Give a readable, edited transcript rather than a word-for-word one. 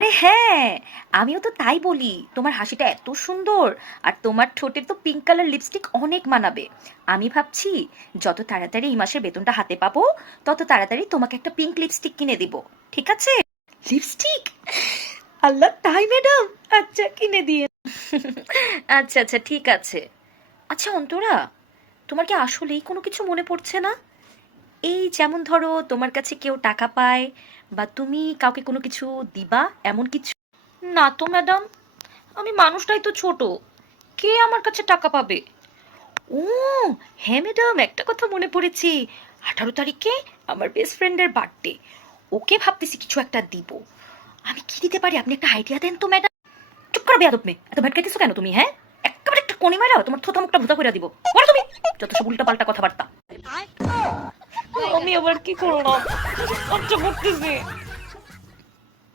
আরে হ্যাঁ, আমিও তো তাই বলি। তোমার হাসিটা এত সুন্দর, আর তোমার ঠোঁটে তো পিঙ্ক কালার লিপস্টিক অনেক মানাবে। আমি ভাবছি যত তাড়াতাড়ি এই মাসের বেতনটা হাতে পাবো, তত তাড়াতাড়ি তোমাকে একটা পিঙ্ক লিপস্টিক কিনে দিব। ঠিক আছে? লিপস্টিক? আল্লাহ, তাই ম্যাডাম? আচ্ছা, কিনে দিয়ে। আচ্ছা আচ্ছা, ঠিক আছে। আচ্ছা অন্তরা, তোমার কি আসলেই কোনো কিছু মনে পড়ছে না? এই যেমন ধরো তোমার কাছে কেউ টাকা পায়, বা তুমি কাউকে কোনো কিছু দিবা, এমন কিছু? না তো ম্যাডাম, আমি মানুষটাই তো ছোট, কে আমার কাছে টাকা পাবে? ও হ্যাঁ ম্যাডাম, একটা কথা মনে পড়েছে। 18 তারিখে আমার বেস্ট ফ্রেন্ডের বার্থডে, ওকে ভাবতেছি কিছু একটা দিব। আমি কি দিতে পারি, আপনি একটা আইডিয়া দেন তো ম্যাডাম। চুপ করে বেয়াদব মেয়ে, এত ভটকাইতেছো কেন তুমি? হ্যাঁ, একেবারে একটা কোণে মারা তোমার থোথা মুখটা ভুতা করে দিব। বলো তুমি, যত সব উল্টা পাল্টা কথাবার্তা। আমি আবার কি করলাম? আচ্ছা, করতেছি।